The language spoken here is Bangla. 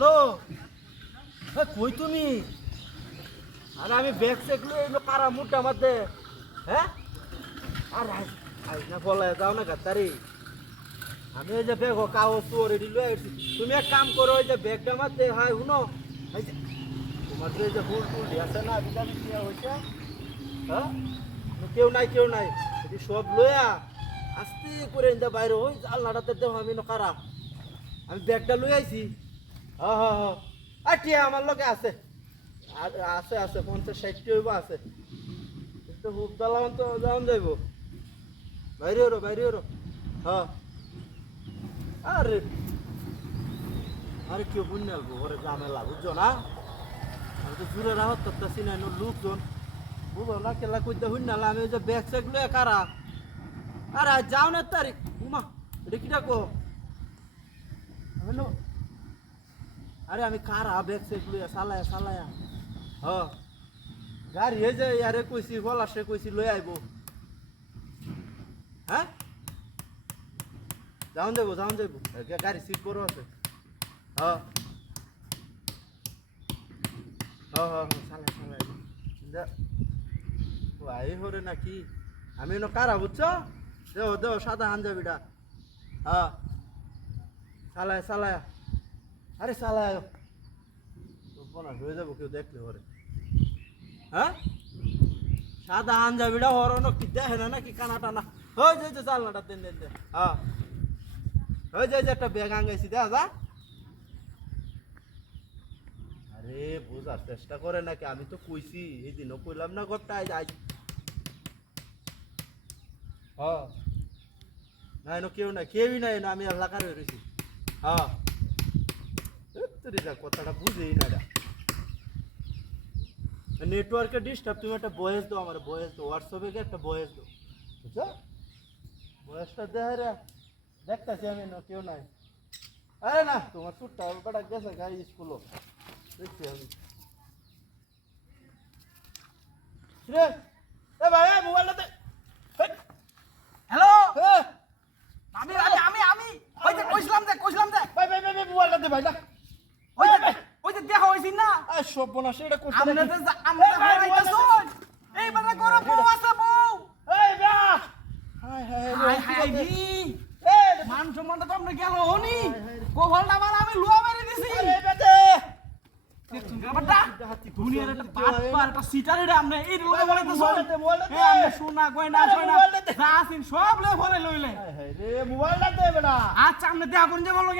হ্যালো? এ, কই তুমি? আরে আমি ব্যাগ চেকলে এলো কারা মুডটা মধ্যে হ্যাঁ আর না বলে যাও না গাতারি আমি ওই যে ব্যাগ কাগজ তো রেডি লয়ে আসছি তুমি এক কাম করো ওই যে ব্যাগটা মধ্যে হয় শুনো। তোমার যে যে ফুল টুল আছে না বিলা বিক্রি হয়েছে হ্যাঁ? কেউ নাই কেউ নাই। যদি সব লইয়া আস্তে করে বাইরে ওই জালনাটাতে দেহ আমি নকারা আমি ব্যাগটা লই আইছি। হ্যাঁ হ্যাঁ হ্যাঁ আর টিয়া আমার লগে আছে? আছে আছে, পঞ্চাশ ষাটটি হইব, আছে। কিন্তু হুপ দালাম তো যাওন যাইব। বাইরে ওরো বাইরে ওরো। হ্যাঁ আরে। আরে কেউ বুঝে আলবো ওরে জামেলা বুঝছ না? আমি তো জুড়ে রাহত করতেছি না লোকজন। বুঝো না, কেলা কইতে হইন না আমি যে ব্যাগ চেক লয়ে কারা? আরে যাও না তারিখ। উমা, এটা কি? ডাকো আমি আরে আমি কারা ব্যাগ চেক লইয়া, চালায়া চালায়া? হ। গাড়ি এই যে ইয়ারে কইছি, পলাশে কইছি, লই আইব। হ্যাঁ? যাওন যাব যাওন যাব গাড়ি সিট বড় আছে। হ্যাঁ হ্যাঁ হ্যাঁ হ্যাঁ হরে নাকি? আমি কারা, বুঝছ? দেও দেও সাদা হাঞ্জাবিটা হ্যাঁ চালায় চালায়। আরে চালায় বোনা হয়ে যাব, কেউ দেখলে হরে হ্যাঁ? সাদা হাঞ্জাবিটা হরনো কি দেখে না নাকি কানা টানা? হয়ে যাই যে চালনাটা, দেন দেন দেন। হ্যাঁ। হয়ে যাই যে একটা ব্যাগ আঙ্গাইছি, দেখা, যা। আরে, বোঝার চেষ্টা করে নাকি, আমি তো কইছি এই দিনও কইলাম না ঘরটা আজ আজ হ্যাঁ। না কেউ নাই, কেউই নাই এনো আমি এলাকার হয়ে রয়েছি হ্যাঁ। তোর যা কথাটা বুঝেই না এটা নেটওয়ার্কে ডিস্টার্ব তুমি একটা বয়েস দাও আমার বয়েস দাও হোয়াটসঅ্যাপে গিয়ে একটা বয়েস দাও বুঝছ বয়সটা দেখে রে দেখতেছি আমি না কেউ নাই আরে না তোমার চুটটা বেটা গেছে গাড়ি স্কুলও দেখছি আমি রে এ ভাই এ মোবাইলটা দে হেই, হ্যালো এ, আমি আমি আমি আমি ওই যে কইছিলাম যে কইছিলাম যে ভাই ভাই ভাই ভাই, মোবাইলটা দে ভাই না ওই যে ওই যে দেখা হইছিস না আয় এই মোবাইলটা দে। এই বারে করে বউ আছে বউ। এই বা হাই হাই হাই এই মান সম্মানটা তো আমরা গেল হনি। কোভালটা আমার আমি লুয়া মেরে দিছি। এটা এই তো বেটা। আচ্ছা আমনে দেখা করুন যে বলো